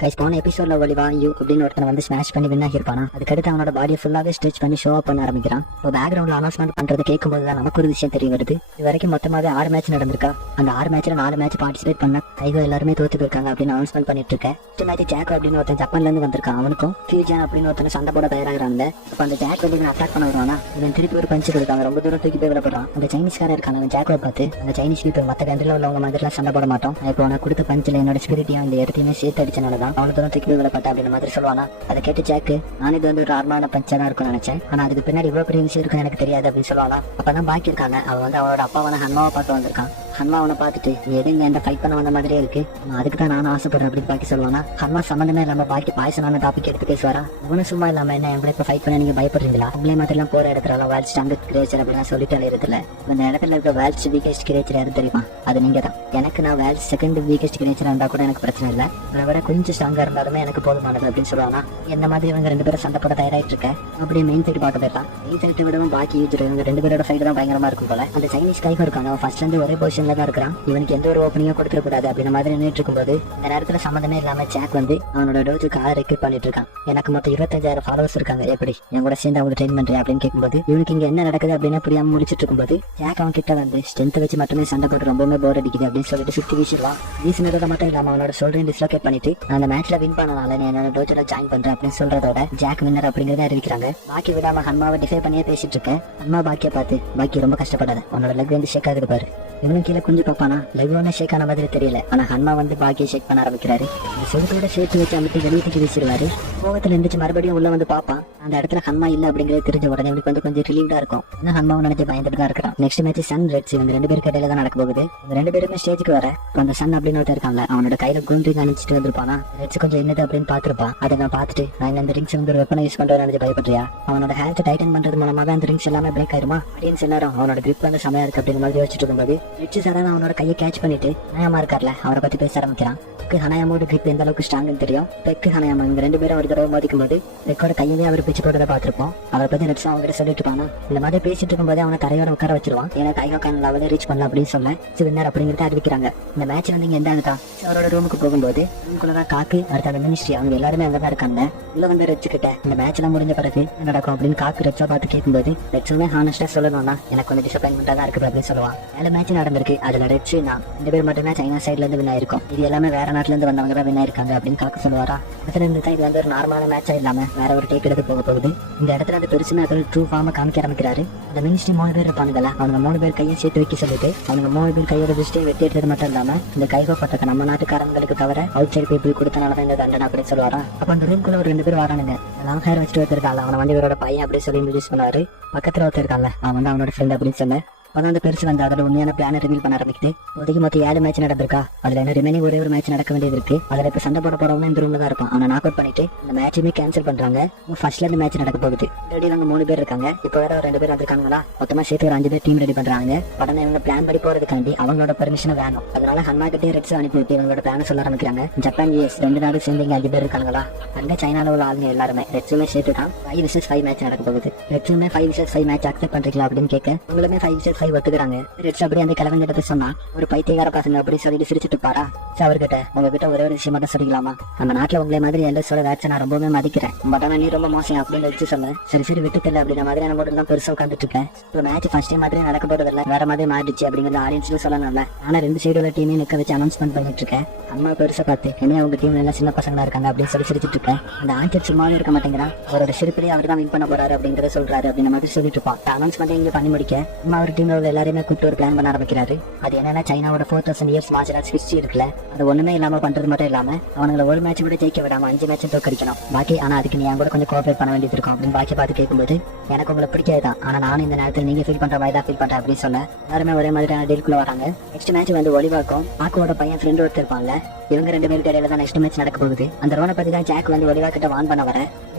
Guys போன எபிசோட்ல Olivia you அப்படின்னு ஒருத்தனை வந்து ஸ்மாஷ் பண்ணி வின் ஆகிருப்பானா. அதுக்கடுத்து அவனோட பாடியை ஃபுல்லாவே ஸ்ட்ரெச் பண்ணி ஷோ அப் பண்ண ஆரம்பிக்கிறான். இப்போ பேக்ரவுண்ட்ல அனௌன்ஸ்மெண்ட் பண்றது கேட்கும்போது தான் நமக்கு ஒரு விஷயம் தெரிய வருது. இது வரைக்கும் மொத்தமாவே 6 மேட்ச் நடந்திருக்கா. அந்த 6 மேட்ச்ல 4 மேட்ச் பார்ட்டிசிபேட் பண்ண கைகோ எல்லாருமே தோத்து போயிருக்காங்க அப்படின்னு அனௌன்ஸ்மெண்ட் பண்ணிட்டு இருக்கேன். ஃபர்ஸ்ட் மேட்ச் ஜாக் அப்படின்னு ஒருத்தன் ஜப்பான்ல இருந்து வந்திருக்கான். அவனுக்கும் ஃபியூஜன் அப்படின்னு ஒருத்தன் சண்டை போட தயாராகிறாங்க. அப்ப அந்த ஜாக் வந்து இவன் அட்டாக் பண்ண வருவானா. இவன் திருப்பி ஒரு பஞ்சு கொடுத்தாங்க. ரொம்ப தூரம் தூக்கி போய் விடப்படுறான். அந்த சைனீஸ்காரர் இருக்காங்க. அந்த ஜாக்கோவை பார்த்து அந்த சைனீஸ் பீப்பிள் மற்ற கண்ட்ரில உள்ளவங்க மாதிரிலாம் சண்டை போட மாட்டோம். இப்போ உனக்கு கொடுத்த பஞ்சில் என்னோட ஸ்பிரிட்டியா இந்த இடத்தையுமே சேர்த்து அடிச்சனாலதான் அவ்வளவு தூரம் தூக்கி போய் விடப்பட்ட அப்படின்னு மாதிரி சொல்லுவானா. அதை கேட்டு ஜாக்கு நான் இது வந்து ஒரு நார்மலான பஞ்சா தான் இருக்கும்னு நினைச்சேன். ஆனா அதுக்கு பின்னாடி இவ்வளவு பெரிய விஷயம் இருக்குன்னு எனக்கு தெரியாது அப்படின்னு சொல்லுவானா. அப்பதான் பாக்கி இருக்காங்க. அவன் வந்து அவனோட அப்பாவான ஹன்மாவை பார்த்து வந்திருக்கான். ஹன்மா அவனை பார்த்துட்டு எது இங்க எந்த ஃபைட் பண்ண வந்த மாதிரியே இருக்கு, அதுக்கு தான் நானும் ஆசைப்படுறேன் அப்படின்னு பாக்கி சொல்லுவானா. ஹன்மா சம்பந்தமே இல்லாம பாக்கி பாய்சனான டாபிக் எடுத்து பேசுவாரா. இவனு சும்மா இல்லாம என்ன எவ்வளவு இப்ப ஃபைட் பண்ண நீங்க பயப்படுறீங்களா, உங்களே மாதிரி எல்லாம் போற இடத்துல வேல்ஸ் ஸ்ட்ராங்கஸ்ட் கிரியேச்சர் அப்படின்னு சொல்லிட்டு அலையிறதுல இந்த இடத்துல இருக்க வேல்ஸ் வீக்கஸ்ட் கிரியேச்சர் யாரும் தெரியுமா, அது நீங்க தான். எனக்கு நான் வேல்ஸ் செகண்ட் வீக்கஸ்ட் கிரியேச்சர் இருந்தா கூட எனக்கு பிரச்சனை இல்லை, அதை விட கொஞ்சம் ஸ்ட்ராங்கா இருந்தாலுமே எனக்கு போதுமானது அப்படின்னு சொல்லுவானா. என்ன மாதிரி இவங்க 2 பேரும் சண்டை போட தயாராயிட்டு இருக்கேன். அப்படியே மெயின் சைடு பார்க்க போயிடலாம். மெயின் சைட்டை விடவும் பாக்கி யூஜர் இவங்க 2 பேரோட ஃபைட் தான் பயங்கரமா இருக்கும் போல. அந்த சைனீஸ் கைக்கும் இருக்காங்க. அவன் ஃபர்ஸ்ட்ல இருந்து ஒரே பொசிஷன்ல தான் இருக்கிறான். இவனுக்கு எந்த ஒரு ஓப்பனிங்கும் கொடுத்துட கூடாது அப்படின்ற மாதிரி நின்றுட்டு இருக்கும்போது இந்த நேரத்துல சம்மந்தமே இல்லாம ஜாக் வந்து அவனோட டோஜுக்கு ஆள் ரெக்ரூட் பண்ணிட்டு இருக்கான். எனக்கு மொத்தம் 25,000 ஃபாலோவர்ஸ் இருக்காங்க, எப்படி என் கூட சேர்ந்து அவங்க ட்ரெயின் பண்றேன் அப்படின்னு கேட்கும்போது இவனுக்கு இங்க என்ன நடக்குது அப்படின்னு புரியாம முடிச்சிட்டு இருக்கும்போது ஜாக் அவன் கிட்ட வந்து ஸ்ட்ரென்த் வச்சு மட்டுமே சண்டை போட்டு ரொம்பவே போர் அடிக்குது அப்படின்னு சொல்லிட்டு சுத்தி வீசிடுவான். வீசினதோட மட்டும் இல்லாம அவனோட சொல்றேன் டிஸ்லோகேட் பண்ணிட்டு அந்த மேட்ச்ல வின் பண்ணனால நீ என்னோட டோஜோட ஜாயின் பண்றேன் அப்படின்னு சொல்றதோட ஜாக் வின்னர் அப்படிங்கறத அறிவிக்கிறாங்க. பாக்கி விடாம ஹன்மாவை டிஃபை பண்ணியே பேசிட்டு இருக்கேன். ஹன்மா பாக்கிய பார்த்து பாக்கி ரொம்ப கஷ்டப்படாத, உன்னோட லெக் வந்து ஷேக் ஆகுது பாரு. இவனும் கீழே கொஞ்சம் பார்ப்பானா, லெக் ஒன்னு ஷேக் ஆன மாதிரி தெரியல. ஆனா ஹன்மா வந்து பாக்கியை ஷேக் பண்ண ஆரம்பிக்கிறாரு. இந்த செவத்தோட சேர்த்து வச்சு அமைத்து வெளியே தூக்கி வீசிடுவாரு. கோவத்துல இருந்துச்சு மறுபடியும் உள்ள வந்து பார்ப்பான். அந்த இடத்துல ஹன்மா இல்ல அப்படிங்கறது தெரிஞ்ச உடனே இவனுக்கு வந்து கொஞ்சம் ரிலீவ்டா இருக்கும். இன்னும் ஹன்மாவை நினைச்சு பயந்துட்டு தான் இருக்கிறான். நெக்ஸ்ட் மேட்ச் சன் ரெட்ஸ் இவங்க 2 பேருக்கு இடையில தான் நடக்க போகுது. இந்த 2 பேருமே ஸ்டேஜுக்கு வர அந்த சன் அப்படின்னு ஒருத்தர் இருக்காங்க. அவனோட கையில குண்டிங் அணிச்சிட்டு வந்திருப்பானா. ரெட்ஸ் கொஞ்சம் என்னது அப்படின்னு பாத்துருப்பான். அதை நான் பார்த்துட்டு நான் இந்த ரிங்ஸ் வந்து ஒரு வெப்பனை யூஸ் பண்றேன் நினைச்சு பயப்படுறியா, அவனோட ஹேண்ட் டைட்டன் பண்றது மூலமாக அந்த ரிங்ஸ் எல்லாமே பிரேக் ஆயிருமா அப்படின்னு எல்லாரும் அவனோட கிரிப் வந்து செமையா இருக்கு அப்படின்னு மாதிரி யோசிச்சுட்டு இருக்கும்போது ரெட்ஸ் சாரான அவனோட கையை கேட்ச் பண்ணிட்டு ஹனாயாமா இருக்கார்ல அவரை பத்தி பேச ஆரம்பிக்கிறான். ஹனாயாமோட கிரிப் எந்த அளவுக்கு ஸ்ட்ராங்னு தெரியும். பெக்கு ஹனாயாமா இவங்க 2 பேரும் ஒரு தடவை மோதிக்கும் போது பெக்கோட கையவே அவர் பிச்சு போட்டதை பார்த்திருப்போம். அவரை பத்தி ரெட்ஸ் அவங்க சொல்லிட்டு இருப்பானா. இந்த மாதிரி பேசிட்டு இருக்கும்போது அவனை தரையோட உட்கார வச்சிருவான். ஏன்னா கைகாக்கான லெவல ரீச் பண்ணலாம் அப்படின்னு சொல்ல வின்னர் அப்படிங்கிறத அறிவிக்கிறாங்க. இந்த மேட்ச் வந்து இங்க எந்த இருக்கா அவரோட ரூமுக்கு போகும்போது ரூமுக்குள்ளதான் காக்கு அடுத்த மினிஸ்ட்ரி அவங்க எல்லாருமே அங்கதான் இருக்காங்க. உள்ள வந்து ரெட்ஸ் கிட்ட இந்த மேட்ச் எல்லாம் முடிஞ்ச பிறகு நடக்கும் அப்படின்னு காக்கு ரெட்ஸா பார்த்து கேட்கும்போது ரெட்ஸுமே ஹானஸ்டா சொல்லணும்னா எனக்கு கொஞ்சம் டிசப்பாயின்மெண்டா தான் இருக்கு அப்படின்னு சொல்லுவான். 4 மேட்ச் நடந்திருக்கு. அதுல ரெட்ஸ் நான் 2 பேர் மட்டும்தான் சைனா சைட்ல இருந்து வின் ஆயிருக்கும். இது எல்லாமே வேற நாட்டுல இருந்து வந்தவங்க தான் வின் ஆயிருக்காங்க அப்படின்னு காக்கு சொல்லுவாரா. அதுல இருந்து தான் இது வந்து ஒரு நார்மலான மேட்சா இல்லாம வேற ஒரு டேக் எடுத்து போக போகுது. இந்த இடத்துல அது பெருசுமே அது ட்ரூ ஃபார்ம் காமிக்க ஆரம்பிக்கிறாரு. அந்த மினிஸ்ட்ரி 3 பேர் இருப்பானுங்களா அவங்க 3 பேர் கையை சேர்த்து வைக்க சொல்லிட்டு அவங்க 3 பேர் கையோட திருஷ்டியை வெட்டி எடுத்தது மட்டும் இல்லாம இந்த கைகோப்பட்டத்தை நம்ம நாட்டுக்காரங்களுக்கு தவிர அவுட் சைட் பீப்புள் கொடுத்தனாலதான் இந்த தண்டனை அப்படின்னு சொல்லுவாரா. அப்ப அந்த ரூம்குள்ள ஒரு 2 பேர் வரானுங்க. லாங் ஹேர் வச்சுட்டு ஒருத்தருக்காங்க. அவனை வந்து இவரோட பையன் அப்படின்னு சொல்லி இன்ட்ரடியூஸ் பண்ணாரு. பக்கத்துல ஒருத்தருக்காங்க அவன் வந்து அவனோட ஃப்ரெண்ட் அப்படின்னு சொன்னேன். அப்பதான் அந்த பெருசு வந்து அதோட உண்மையான பிளான ரிவீல் பண்ண ஆரம்பிக்குது. ஒதுக்கி மொத்தம் 7 மேட்ச் நடந்திருக்கா. அதுல என்ன ரிமைனிங் ஒரே ஒரு மேட்ச் நடக்க வேண்டியது இருக்கு. அதுல இப்ப சண்டை போட போறவங்க இந்த ரூம்ல தான் இருப்பான். அவனை நாக் அவுட் பண்ணிட்டு இந்த மேட்சுமே கேன்சல் பண்றாங்க. ஃபர்ஸ்ட்ல இருந்து மேட்ச் நடக்க போகுது. ரெடி இவங்க 3 பேர் இருக்காங்க. இப்ப வேற 2 பேர் வந்திருக்காங்களா. மொத்தமா சேர்த்து ஒரு 5 பேர் டீம் ரெடி பண்றாங்க. உடனே இவங்க பிளான் படி போறதுக்காண்டி அவங்களோட பெர்மிஷன் வேணும். அதனால ஹன்மா கிட்டே ரெட்ஸ் அனுப்பி விட்டு இவங்களோட பிளான சொல்ல ஆரம்பிக்கிறாங்க. ஜப்பான் யூஎஸ் 2 நாடு சேர்ந்து இங்க 5 பேர் இருக்காங்களா. அங்க சைனால உள்ள ஆளுங்க எல்லாருமே ரெட்ஸுமே சேர்த்து தான் 5 vs 5 மேட்ச் நடக்க போகுது. ரெட்ஸுமே 5 vs 5 மேட்ச் அக்செப்ட் பண்றீங்களா அப்படின்னு கேட்க உங்களுமே 5 vs 5 ஒத்துக்கிறாங்க. ரெட்ஸ் அப்படி அந்த கிழவன் கிட்ட சொன்னா ஒரு பைத்தியக்கார பசங்க அப்படி சொல்லிட்டு சிரிச்சுட்டு பாரா. அவர்கிட்ட உங்ககிட்ட ஒரே ஒரு விஷயம் மட்டும் சொல்லிக்கலாமா, நம்ம நாட்டுல உங்களே மாதிரி எல்லாம் சொல்ல வேட்ச நான் ரொம்பவே மதிக்கிறேன். பட் ஆனா நீ ரொம்ப மோசம் அப்படின்னு வச்சு சொல்ல சரி விட்டு தெரியல அப்படின்ற மாதிரியான மட்டும் தான் பெருசா உட்காந்துட்டு இருக்கேன். இப்போ மேட்ச் ஃபர்ஸ்ட் டைம் மாதிரி நடக்க போறதில்ல, வேற மாதிரி மாறிடுச்சு அப்படிங்கிறது ஆடியன்ஸ்ல சொல்லணும்ல. ஆனா 2 சைடோட டீமே நிக்க வச்சு அனௌன்ஸ்மெண்ட் பண்ணிட்டு இருக்கேன். அம்மா பெருசா பார்த்து என்ன அவங்க டீம் எல்லாம் சின்ன பசங்களா இருக்காங்க அப்படின்னு சொல்லி சிரிச்சிட்டு இருக்கேன். அந்த ஆன்சர் சும்மாவே இருக்க மாட்டேங்கிறான். அவரோட சிரிப்பிலே அவர் தான் வின் பண்ண போறாரு அப்படிங்கறத சொல்றாரு அப்படின்ற மாதிரி சொல்லிட்டு இருப்பான். அனௌன்ஸ்மெண்ட் இங்க பண்ணி முடிக்க அம்மா அவர் டீம்ல உள்ள எல்லாருமே கூப்பிட்டு ஒரு பிளான் பண்ண ஆரம்பிக்கிறாரு. அது என்னன்னா சைனாவோட 4000 இயர்ஸ் மார்ஷல் ஆர்ட்ஸ் ஹிஸ்டரி இருக்குல்ல, அது ஒண்ணுமே இல்லாம பண்றது மட்டும் இல்லாம அவங்களை ஒரு மேட்ச் கூட ஜெயிக்க விடாம 5 மேட்ச் தோக்கடிக்கணும் பாக்கி. ஆனா அதுக்கு நீ கூட கொஞ்சம் கோஆபரேட் பண்ண வேண்டியது இருக்கும் அப்படின்னு பாக்கி பார்த்து கேட்கும்போது எனக்கு உங்களை பிடிக்காதுதான், ஆனா நானும் இந்த நேரத்தில் நீங்க ஃபீல் பண்ற மாதிரி தான் ஃபீல் பண்றேன் அப்படின்னு சொல்ல எல்லாருமே ஒரே மாதிரியான டீலுக்குள்ள வராங்க. நெக்ஸ்ட் மேட்ச் வந்து ஒலிவாக்கும் பாக்கோட பையன் ஃப்ரெண்ட் ஒருத்தர் இருப்பாங்க. இவங்க 2 பேருக்கு இடையில தான் நெக்ஸ்ட் மேட்ச் நடக்க போகுது. அந்த ரோனை பத்தி தான் ஜாக் வந்து ஒலிவா கிட்ட வான் பண்ண வர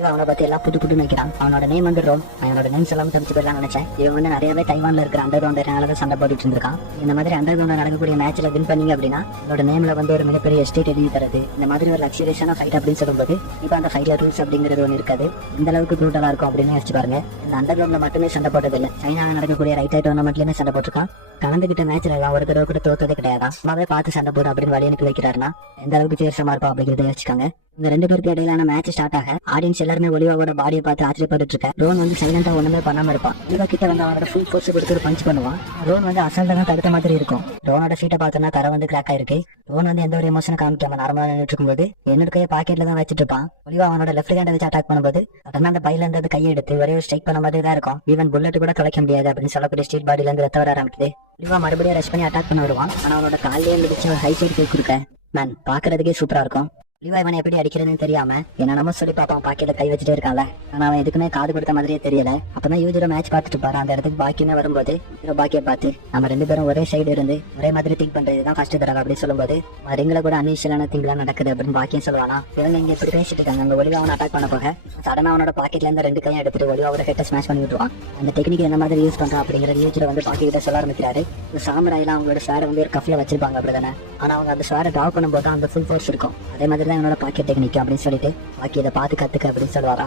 அவனை பத்தி எல்லாம் புது நினைக்கிறான். அவனோட நேம் வந்து ரோன். அவனோட நேம்ஸ் எல்லாம் தெரிஞ்சு போயிடலாம் நினைச்சேன். இவன் வந்து நிறையவே தைவான்ல இருக்கிற அண்டர் கிரவுண்ட் சண்டை போட்டுட்டு இருக்கான். இந்த மாதிரி அண்டர் கிரவுண்ட் நடக்கக்கூடிய மேட்ச்ல வின் பண்ணீங்க அப்படின்னா உங்களோட நேம்ல வந்து ஒரு மிகப்பெரிய எஸ்டேட் எழுதி தருது. இந்த மாதிரி ஒரு லக்ஸரியஸான ஃபைட் அப்படின்னு சொல்லும்போது இப்ப அந்த ஃபைட்ல ரூல்ஸ் அப்படிங்கிறது ஒன்று இருக்காது. இந்த அளவுக்கு ப்ரூட்டலா இருக்கும் அப்படின்னு யோசிச்சு பாருங்க. இந்த அண்டர் கிரவுண்ட்ல மட்டுமே சண்டை போட்டது இல்லை, சைனாவில் நடக்கக்கூடிய ரைட் டோர்னமெண்ட்லயுமே சண்டை போட்டிருக்கான். கலந்துகிட்ட மேட்ச்ல எல்லாம் ஒரு தடவை கூட தோத்ததே கிடையாதான். பார்த்து சண்டை போடும் அப்படின்னு வழி அனுப்பி வைக்கிறாருன்னா எந்த அளவுக்கு சேர்சமா இருக்கும் அப்படிங்கிறத யோசிச்சுக்காங்க. இந்த ரெண்டு பேருக்கு இடையிலான மேட்ச் ஸ்டார்ட் ஆக ஆடியன்ஸ் எல்லாருமே ஒலிவாவோட பாடியை பார்த்து ஆச்சரியப்பட்டு இருக்க. ரோன் வந்து சைலண்டா ஒண்ணுமே பண்ணாம இருப்பான். ஒலிவா கிட்ட வந்து அவனோட ஃபுல் ஃபோர்ஸ் கொடுத்து ஒரு பஞ்ச் பண்ணுவான். ரோன் வந்து அசால்ட்டா தான் தடுத்த மாதிரி இருக்கும். ரோனோட சீட்டை பார்த்தோன்னா தர வந்து கிராக் ஆயிருக்கு. ரோன் வந்து எந்த ஒரு எமோஷனும் காமிக்காம நார்மலா நின்றுட்டு இருக்கும்போது என்னோட கையை பாக்கெட்ல தான் வச்சிட்டு இருப்பான். ஒலிவா அவனோட லெஃப்ட் ஹேண்டை வச்சு அட்டாக் பண்ணும்போது அதனால அந்த பையில இருந்து கையை எடுத்து ஒரே ஒரு ஸ்ட்ரைக் பண்ண மாதிரி தான் இருக்கும். ஈவன் புல்லட் கூட தொலைக்க முடியாது அப்படின்னு சொல்லக்கூடிய ஸ்டீல் பாடியில இருந்து ரத்த வர ஆரம்பிக்குது. ஒலிவா மறுபடியும் ரஷ் பண்ணி அட்டாக் பண்ண வருவான். ஆனா அவனோட காலையே மிதிச்சு ஒரு ஹை சைட் கேக் கொடுக்க மேன் பாக்குறதுக்கே சூப்பரா இருக்கும். ஒலிவா இவனை எப்படி அடிக்கிறதுன்னு தெரியாம என்ன நம்ம சொல்லி பாப்பான். பாக்கெட்ல கை வச்சுட்டே இருக்கான்ல. ஆனா அவன் எதுக்குமே காது கொடுத்த மாதிரியே தெரியல. அப்பதான் யூஜரோ மேட்ச் பார்த்துட்டு பாரு. அந்த இடத்துக்கு பாக்கியமே வரும்போது பாக்கியை பார்த்து நம்ம ரெண்டு பேரும் ஒரே சைடு இருந்து ஒரே மாதிரி திங்க் பண்றதுதான் ஃபர்ஸ்ட் தடவை அப்படின்னு சொல்லும்போது ரிங்களை கூட அன்இஷியலான திங்லாம் நடக்குது அப்படின்னு பாக்கியம் சொல்லுவானா. இவங்க இங்க இப்படி பேசிட்டு இருக்காங்க. அங்க ஒலிவா அவனை அட்டாக் பண்ண போக சடனா அவனோட பாக்கெட்ல இருந்து ரெண்டு கையும் எடுத்துட்டு ஒலிவாவோட ஹெட்டை ஸ்மாஷ் பண்ணி விட்டுருவான். அந்த டெக்னிக் என்ன மாதிரி யூஸ் பண்றான் அப்படிங்கிற யூஜரோ வந்து பாக்கி கிட்ட சொல்ல ஆரம்பிக்கிறாரு. சாமுராயெல்லாம் அவங்களோட ஸ்வேரை வந்து ஒரு கஃப்ல வச்சிருப்பாங்க அப்படிதானே. ஆனா அவங்க அந்த ஸ்வேரை டிராப் பண்ணும்போது அந்த ஃபுல் ஃபோர்ஸ் இருக்கும். அதே மாதிரி தான் என்னோட பாக்கெட் டெக்னிக் அப்படின்னு சொல்லிட்டு பாக்கி இதை பார்த்து கத்துக்க அப்படின்னு சொல்லுவாரா.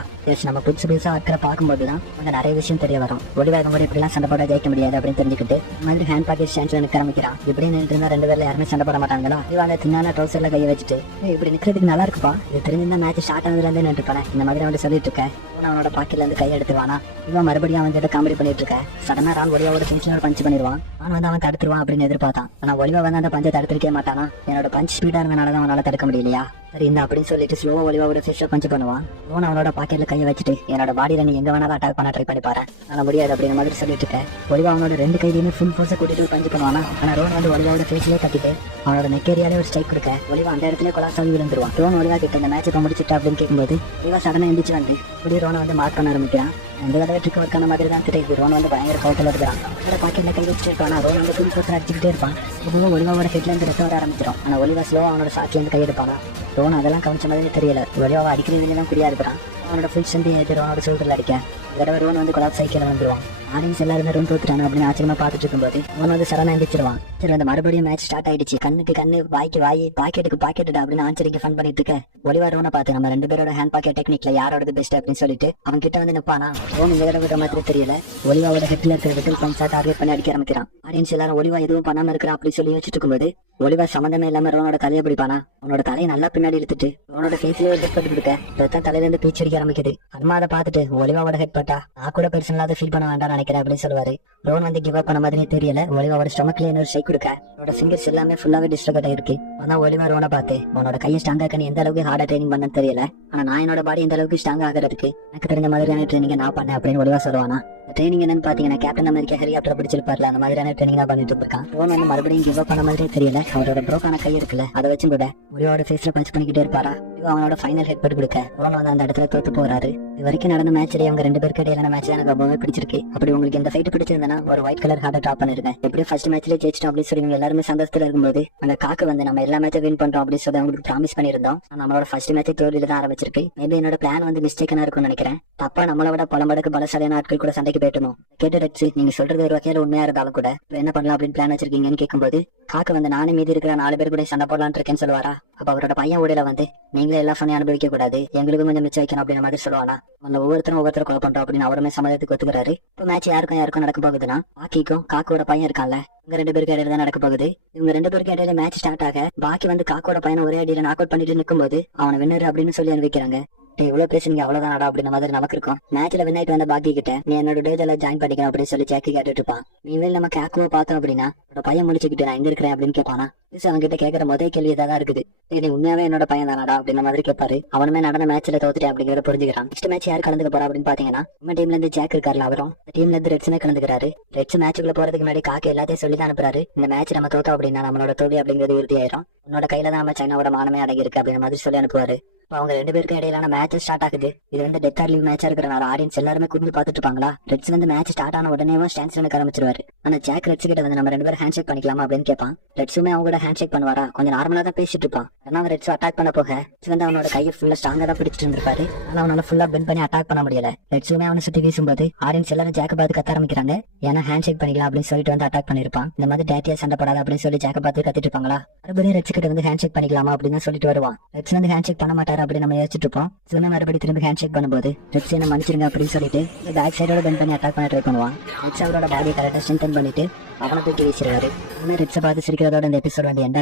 நம்ம புதுசு புதுசா இருக்கிற பார்க்கும்போதுதான் கொஞ்சம் நிறைய விஷயம் தெரிய வரும். ஒளிவாக கூட இப்படிலாம் சண்டை போட ஜெயிக்க முடியாது அப்படின்னு தெரிஞ்சுக்கிட்டு இந்த மாதிரி ஹேண்ட் பாக்கெட் ஸ்டாண்ட்ல நிற்க ஆரம்பிக்கிறான். இப்படி நின்று ரெண்டு பேர்ல யாருமே சண்டை போட மாட்டாங்களா. இவங்க தின்னான ட்ரௌசர்ல கையை வச்சுட்டு இப்படி நிக்கிறதுக்கு நல்லா இருக்குப்பா. இது தெரிஞ்சிருந்தா மேட்ச் ஸ்டார்ட் ஆனதுல இருந்தே நின்றுப்பானே. இந்த மாதிரி வந்து சொல்லிட்டு இருக்கேன். அவனோட பாக்கெட்ல இருந்து கையை எடுத்துவானா. இவன் மறுபடியும் அவன் கிட்ட காமெடி பண்ணிட்டு இருக்க. சடனா ரான் ஒலிவாவோட ஃபேஸ்ல ஒரு பஞ்ச் பண்ணிடுவான். அவன் வந்து அவன் தடுத்துருவான் அப்படின்னு எதிர்பார்த்தான். ஆனா ஒலிவா வந்து அந்த பஞ்சை தடுத்திருக்கே மாட்டானா. என்னோட பஞ்ச் ஸ்பீடா இருந்தனால தான் அவனால தடுக்க முடியலையா. சரி இந்த அப்படின்னு சொல்லிட்டு ஸ்லோவா ஒலிவாவோட ஃபேஸ்ல பஞ்ச் பண்ணுவான். லோன் அவனோட பாக்கெட்ல கையை வச்சுட்டு என்னோட பாடியில நீ எங்க வேணாலும் அட்டாக் பண்ண ட்ரை பண்ணி பாரு. நான் முடியாது அப்படிங்கிற மாதிரி சொல்லிட்டு இருக்கேன். ஒலிவா அவனோட ரெண்டு கையிலுமே ஃபுல் ஃபோர்ஸை கூட்டிட்டு பஞ்ச் பண்ணுவானா. ஆனா ரோன் வந்து ஒலிவாவோட ஃபேஸ்லயே கட்டிட்டு அவனோட நெக் ஏரியாலே ஒரு ஸ்ட்ரைக் கொடுக்க ஒலிவா அந்த இடத்துல கொலாசாகி விழுந்துருவான். ரோன் ஒலிவா கிட்ட இந்த மேட்ச் முடிச்சுட்டு அப்படின்னு கேட்கும்போது ஒலிவா சடனா எந்திரிச்சு வந்து இப்படி ரோனை வந்து மார்க் பண்ண ஆரம்பிக்கிறான். அந்த தடவை ட்ரிக் ஒர்க் ஆன மாதிரி தான் தெரியுது. ரோன் வந்து பயங்கர கவுட்டில் இருக்கிறான். அந்த பாக்கெட்ல கை வச்சுட்டு இருப்பான். ரோன் வந்து ஃபுல் ஃபோர்ஸ் அடிச்சுக்கிட்டே இருப்பான். இதுவும் ஒலிவாவோட ஹெட்ல இருந்து ரத்தம் வர ஆரம்பிச்சிடும். ஆனா ஒலிவா ஸ்லோவா அவனோட சாட்சி வந்து கை எடுப்பானா. ரோன் அதெல்லாம் கவனிச்ச மாதிரி தெரியல. ஒலிவாவை அடிக்கிறதுலாம் குறியா இருக்கிறான். அவனோட ஃபுல் ஸ்ட்ரென்த் ஏற்றி ரோனோட சோல்டர்ல அடிக்க தடவை ரோன் வந்து கொலாப் சைக்கிள் வந்துருவான். ஆடியன்ஸ் எல்லாருமே ரோன் தோத்துட்டானு அப்படின்னு ஆச்சரியமா பார்த்துட்டு இருக்கும்போது ரோன் வந்து சடனா எந்திரிச்சிருவான். சரி அந்த மறுபடியும் மேட்ச் ஸ்டார்ட் ஆயிடுச்சு. கண்ணுக்கு கண்ணு வாய்க்கு வாய் பாக்கெட்டுக்கு பாக்கெட்டு அப்படின்னு ஆச்சரிக்க ஃபன் பண்ணிட்டு இருக்க. ஒலிவா ரோனை பார்த்து நம்ம ரெண்டு பேரோட ஹேண்ட் பாக்கெட் டெக்னிக்ல யாரோட பெஸ்ட் அப்படின்னு சொல்லிட்டு அவன் கிட்ட வந்து நிப்பானா. ரோன் இந்த தடவை விட மாதிரி தெரியல. ஒலிவாவோட ஹெட்ல இருக்கிற விட்டில் பம்ப்ஸா டார்கெட் பண்ணி அடிக்க ஆரம்பிக்கிறான். ஆடியன்ஸ் எல்லாரும் ஒலிவா எதுவும் பண்ணாம இருக்கிறான் அப்படின்னு சொல்லி யோசிச்சுட்டு இருக்கும்போது ஒலிவா சம்மந்தமே இல்லாம ரோனோட தலையை பிடிப்பானா. அவனோட தலையை நல்லா பின்னாடி இழுத்துட்டு ரோனோட ஃபேஸ்லயே ஹெட் பட்டு கொடுக்க ரத்தம் தலையில இருந்து பீச்சு அடிக்க ஆரம்பிக்குது. அம்மா அதை பார்த்துட்டு ஒலிவாவோட ஹெட் பட்டா நான் கூட பெர்சனலா ஃபீல் பண்ண வேண்டாம் நினைக்கிறேன் அப்படின்னு சொல்லுவாரு. ரோன் வந்து கிவ் அப் பண்ண மாதிரி தெரியல. ஒலிவாவோட ஸ்டொமக்ல இன்னொரு ஷேக் கொடுக்க அவனோட ஃபிங்கர்ஸ் எல்லாமே ஃபுல்லாவே டிஸ்ட்ரக்ட் ஆயிருக்கு. ஆனா ஒலிவா ரோனை பார்த்து உன்னோட கையை ஸ்ட்ராங்கா நீ எந்த அளவுக்கு ஹார்டா ட்ரைனிங் பண்ணன்னு தெரியல. ஆனா நான் என்னோட பாடி எந்த அளவுக்கு ஸ்ட்ராங் ஆகிறதுக்கு எனக்கு தெரிஞ்ச மாதிரியான ட்ரைனிங் நான் பண்ணேன் அப்படின்னு ஒலிவா சொல்லுவானா. ட்ரைனிங் என்னன்னு பாத்தீங்கன்னா கேப்டன் அமெரிக்கா ஹெலிகாப்டர் பிடிச்சிருப்பார்ல அந்த மாதிரியான ட்ரைனிங் தான் பண்ணிட்டு இருக்கான். ரோன் வந்து மறுபடியும் கிவ் அப் பண்ண மாதிரியே தெரியல. அவரோட ப்ரோக்கான கை இருக்குல்ல அதை வச்சு கூட ஒலிவாவோட ஃபேஸ்ல பஞ்ச் பண்ணிக்கிட்டே இருப்பாரா. அவனோட ஃபைனல் ஹெட் பட் கொடுக்க ரோன் வந்து அந்த இடத்துல தோத்து போறாரு. இது வரைக்கும் நடந்த மேட்ச்லயே அவங்க ரெண்டு பேருக்கு இடையிலான மேட்ச் எனக்கு ரொம்பவே பிடிச்சிருக்கு. அப்படி உங்களுக்கு இந்த ஃபைட் பிடிச்சிருந்தா ஒரு ஒயிட் கலர் ஹார்ட் ட்ராப் பண்ணிருக்கேன். எப்படியும் ஃபர்ஸ்ட் மேட்ச்ல ஜெயிச்சிட்டோம் அப்படின்னு சொல்லி எல்லாருமே சந்தோஷத்துல இருக்கும்போது அந்த காக்கு வந்து நம்ம எல்லா மேட்சும் வின் பண்றோம் அப்படின்னு சொல்லி அவங்களுக்கு ப்ராமிஸ் பண்ணிருந்தோம். நம்மளோட ஃபர்ஸ்ட் மேட்ச் தோல்வியில தான் ஆரம்பிச்சிருக்கு. மேபி என்னோட பிளான் வந்து மிஸ்டேக்கனா இருக்கும்னு நினைக்கிறேன். தப்பா நம்மளை விட பல மடக்கு பலசாலியான ஆட்கள் கூட சண்டைக்கு போயிட்டணும். கேட்டு ரெட்ஸ் நீங்க சொல்றது ஒரு வகையில உண்மையா இருந்தாலும் கூட என்ன பண்ணலாம் அப்படின்னு பிளான் வச்சிருக்கீங்கன்னு கேட்கும்போது காக்கு வந்து நானே மீதி இருக்கிற 4 பேர் கூட சண்டை போடலான்னு இருக்கேன்னு சொல்லுவாரா. அப்ப அவரோட பையன் ஊடையில வந்து நீங்களே எல்லா ஃபனையும் அனுபவிக்க கூடாது எங்களுக்கும் கொஞ்சம் மிச்சம் வைக்கணும் அப்படின்ற மாதிரி சொல்லுவானா. நம்ம ஒவ்வொருத்தரும் கொலை பண்றோம் அப்படின்னு அவருமே சம்மதத்துக்கு ஒத்துக்கிறாரு. இப்போ மேட்ச் யாருக்கும் நடக்க போகுதுன்னா பாக்கிக்கும் காக்கோட பையன் இருக்கான்ல இவங்க ரெண்டு பேருக்கு இடையில தான் நடக்க போகுது. இவங்க ரெண்டு பேருக்கு இடையில மேட்ச் ஸ்டார்ட் ஆக பாக்கி வந்து காக்கோட பையனை ஒரே அடியில நாக் அவுட் பண்ணிட்டு நிற்கும் போது அவனை வின்னர் அப்படின்னு சொல்லி அனுப்பிக்கிறாங்க. இவ்வளவு பேசுறீங்க அவ்வளவுதான் அப்படின்ற மாதிரி நமக்கு இருக்கும். மேட்ச்ல வின் ஆயிட்டு வந்த பாக்கி கிட்ட நீ என்னோட டேஜ்ல ஜாயின் பண்ணிக்கணும் அப்படின்னு சொல்லி ஜாக்கி கேட்டுட்டு இருப்பான். நீங்களே நம்ம கேக்குவோ பார்த்தோம் அப்படின்னா பையன் முடிச்சுக்கிட்டு நான் எங்க இருக்கிறேன் அப்படின்னு கேட்பானா. அவங்க கிட்ட கேட்கற முதல் கேள்வி தான் இருக்குது. நீ உண்மையாவே என்னோட பையன் தானடா அப்படின்ற மாதிரி கேட்பாரு. அவனுமே நடன மேட்ச்ல தோத்துட்டேன் அப்படிங்கிற புரிஞ்சுக்கிறான். நெக்ஸ்ட் மேட்ச் யார் கலந்துக்க போறா அப்படின்னு பாத்தீங்கன்னா நம்ம டீம்ல இருந்து ஜாக் இருக்காருல அவரும் டீம்ல இருந்து ரெட்ஸுமே கலந்துக்கிறாரு. ரெட்ஸ் மேட்சுக்குள்ள போறதுக்கு முன்னாடி காக்கு எல்லாத்தையும் சொல்லி தான் அனுப்புறாரு. இந்த மேட்ச் நம்ம தோத்தோம் அப்படின்னா நம்மளோட தோல்வி அப்படிங்கிறது உறுதி ஆயிரும். உன்னோட கையில தான் நம்ம சைனாவோட மானமே அடங்கி இருக்கு அப்படின்ற மாதிரி சொல்லி அனுப்புவாரு. அவங்க ரெண்டு பேருக்கு இடையிலான மேட்ச் ஸ்டார்ட் ஆகுது. இது வந்து டெத் ஆர் லீவ் மேட்சா இருக்கிறனால ஆடியன்ஸ் எல்லாருமே குடும்பி பாத்துட்டு இருப்பாங்களா. ரெட்ஸ் வந்து மேட்ச் ஸ்டார்ட் ஆன உடனே ஸ்டாண்ட்ஸ் எனக்கு ஆரம்பிச்சிருவாரு. ஆனா ஜாக் ரெட்ஸ் கிட்ட வந்து நம்ம ரெண்டு பேரும் ஹேண்ட் ஷேக் பண்ணிக்கலாமா அப்படின்னு கேட்பான். ரெட்ஸுமே அவங்களோட ஹேண்ட் ஷேக் பண்ணுவாரா. கொஞ்சம் நார்மலா தான் பேசிட்டு இருப்பான். ஆனா அவன் ரெட்ஸ் அட்டாக் பண்ண போக வந்து அவனோட கையை ஃபுல்லா ஸ்ட்ராங்கா தான் பிடிச்சிட்டு இருந்திருப்பாரு. ஆனா அவனால ஃபுல்லா பெண்ட் பண்ணி அட்டாக் பண்ண முடியல. ரெட்ஸுமே அவனை சுத்தி வீசும்போது ஆடியன்ஸ் எல்லாரும் ஜாக்க பார்த்து கத்த ஆரம்பிக்கிறாங்க. ஏன்னா ஹேண்ட் ஷேக் பண்ணிக்கலாம் அப்படின்னு சொல்லிட்டு வந்து அட்டாக் பண்ணிருப்பான். இந்த மாதிரி டேட்டியா சண்டை படாத அப்படின்னு சொல்லி ஜாக்க பார்த்து கத்திட்டு இருப்பாங்களா. மறுபடியும் ரெட்ஸ் கிட்ட வந்து ஹேண்ட் ஷேக் பண்ணிக்கலாமா அப்படின்னு சொல்லிட்டு வருவான். ரெட்ஸ் வந்து ஹேண்ட் ஷேக் பண்ண மாட்டாரு அப்படின்னு நம்ம யோசிச்சுட்டு இருப்போம். சிவனை மறுபடி திரும்பி ஹேண்ட் ஷேக் பண்ணும்போது ரெட்ஸ் என்ன மன்னிச்சிருங்க அப்படின்னு சொல்லிட்டு பேக் சைடோட பெண்ட் பண்ணி அட்டாக் பண்ண ட்ரை பண்ணுவான். ரெட்ஸ் அவரோட பாடியை கரெக்டா ஸ்ட்ரென்தன் பண்ணிட்டு அவனை தூக்கி வீசிடுவாரு. ரெட்ஸை பார்த்து சிரிக்கிறதோட இந்த எபிசோட் வந்து எண்ட்